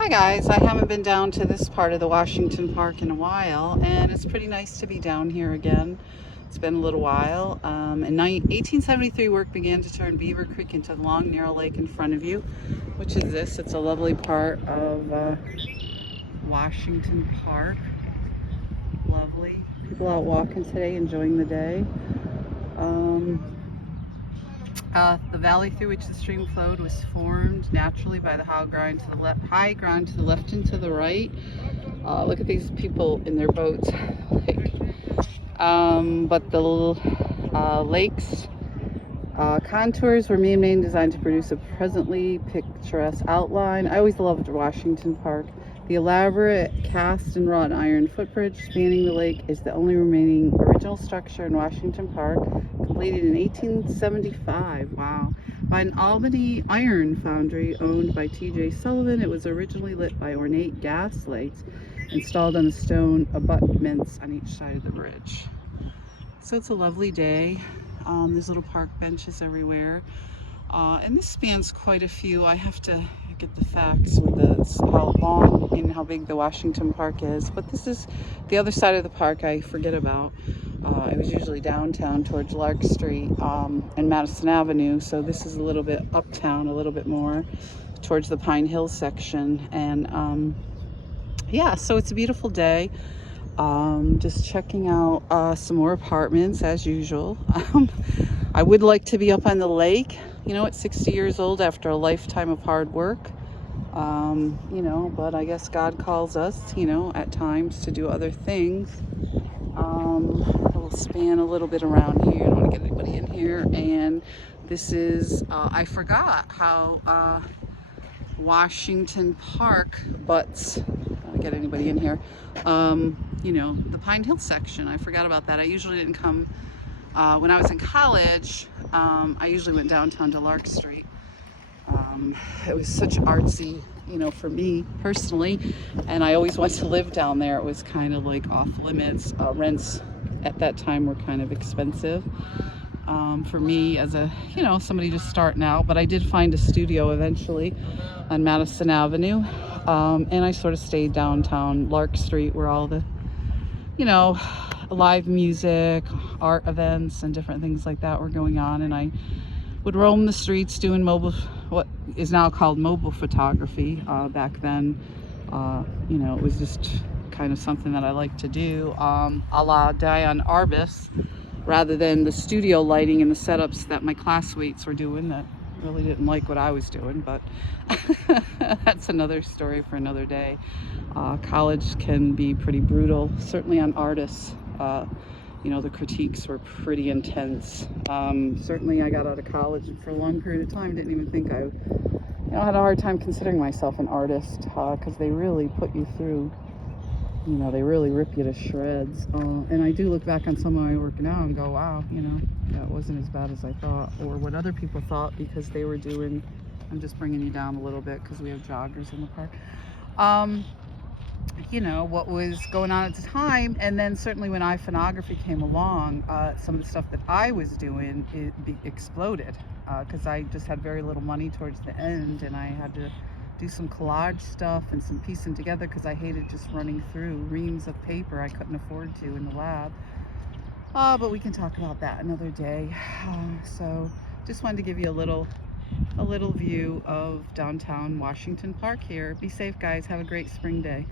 Hi guys, I haven't been down to this part of the Washington Park in a while, and it's pretty nice to be down here again. It's been a little while. In 1873, work began to turn Beaver Creek into the long, narrow lake in front of you, which is this. It's a lovely part of Washington Park. Lovely. People out walking today, enjoying the day. The valley through which the stream flowed was formed naturally by the high ground to the left and to the right. Look at these people in their boats. But the lake's contours were man-made, designed to produce a presently picturesque outline. I always loved Washington Park. The elaborate cast and wrought iron footbridge spanning the lake is the only remaining original structure in Washington Park, completed in 1875. Wow. By an Albany iron foundry owned by T.J. Sullivan, it was originally lit by ornate gas lights installed on the stone abutments on each side of the bridge. So it's a lovely day. There's little park benches everywhere. And this spans quite a few. I have to get the facts with how long and how big the Washington Park is. But this is the other side of the park I forget about. I was usually downtown towards Lark Street and Madison Avenue. So this is a little bit uptown, a little bit more towards the Pine Hill section. And yeah, so it's a beautiful day. Just checking out some more apartments as usual. I would like to be up on the lake, you know, at 60 years old after a lifetime of hard work. You know, but I guess God calls us, you know, at times to do other things. We'll span a little bit around here. I don't want to get anybody in here. And this is, I forgot how Washington Park butts, I don't want to get anybody in here, you know, the Pine Hill section. I forgot about that. I usually didn't come. When I was in college, I usually went downtown to Lark Street. It was such artsy, you know, for me personally, and I always wanted to live down there. It was kind of like off limits. Rents at that time were kind of expensive for me as a, you know, somebody just starting out. But I did find a studio eventually on Madison Avenue, and I sort of stayed downtown Lark Street where all the, you know, live music, art events, and different things like that were going on. And I would roam the streets doing what is now called mobile photography. Back then, you know, it was just kind of something that I like to do, a la Diane Arbus, rather than the studio lighting and the setups that my classmates were doing that really didn't like what I was doing. But that's another story for another day. College can be pretty brutal, certainly on artists. You know, the critiques were pretty intense. Certainly I got out of college, and for a long period of time didn't even think I, you know, had a hard time considering myself an artist, because they really put you through, you know, they really rip you to shreds. And I do look back on some of my work now and go, wow, you know, that wasn't as bad as I thought, or what other people thought, because they were doing, I'm just bringing you down a little bit because we have joggers in the park. You know, what was going on at the time. And then certainly when iPhoneography came along, some of the stuff that I was doing, exploded, because I just had very little money towards the end, and I had to do some collage stuff and some piecing together, because I hated just running through reams of paper I couldn't afford to in the lab. But we can talk about that another day. So just wanted to give you a little view of downtown Washington Park here. Be safe, guys. Have a great spring day.